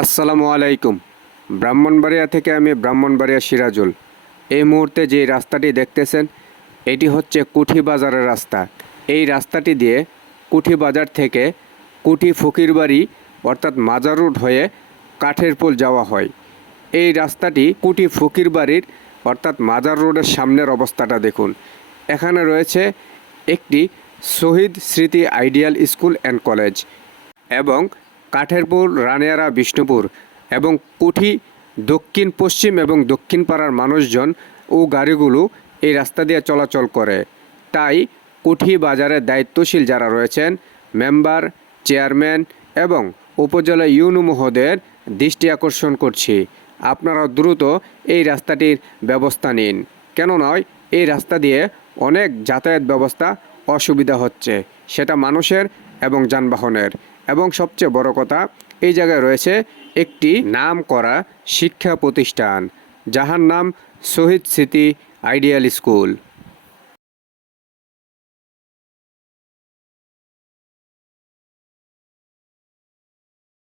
আসসালামু আলাইকুম। ব্রাহ্মণবাড়িয়া থেকে আমি ব্রাহ্মণবাড়িয়া সিরাজুল। এই মুহূর্তে যে রাস্তাটি দেখতেছেন এটি হচ্ছে কুঠি বাজারের রাস্তা। এই রাস্তাটি দিয়ে কুঠি বাজার থেকে কুঠি ফকিরবাড়ি অর্থাৎ মাজার রোড হয়ে কাঠেরপুল যাওয়া হয়। এই রাস্তাটি কুঠি ফকিরবাড়ির অর্থাৎ মাজার রোডের সামনের অবস্থাটা দেখুন। এখানে রয়েছে একটি শহীদ স্মৃতি আইডিয়াল স্কুল অ্যান্ড কলেজ এবং কাঠেরপুল, রানিয়ারা, বিষ্ণুপুর এবং কুঠি দক্ষিণ পশ্চিম এবং দক্ষিণ পাড়ার মানুষজন ও গাড়িগুলো এই রাস্তা দিয়ে চলাচল করে। তাই কুঠি বাজারের দায়িত্বশীল যারা রয়েছেন, মেম্বার, চেয়ারম্যান এবং উপজেলা ইউনো মহোদয়ের দৃষ্টি আকর্ষণ করছি, আপনারা দ্রুত এই রাস্তাটির ব্যবস্থা নিন। কেন নয়, এই রাস্তা দিয়ে অনেক যাতায়াত ব্যবস্থা অসুবিধা হচ্ছে, সেটা মানুষের এবং যানবাহনের। এবং সবচেয়ে বড় কথা, এই জায়গায় রয়েছে একটি নাম করা শিক্ষা প্রতিষ্ঠান যাহার নাম শহীদ স্মৃতি আইডিয়াল স্কুল।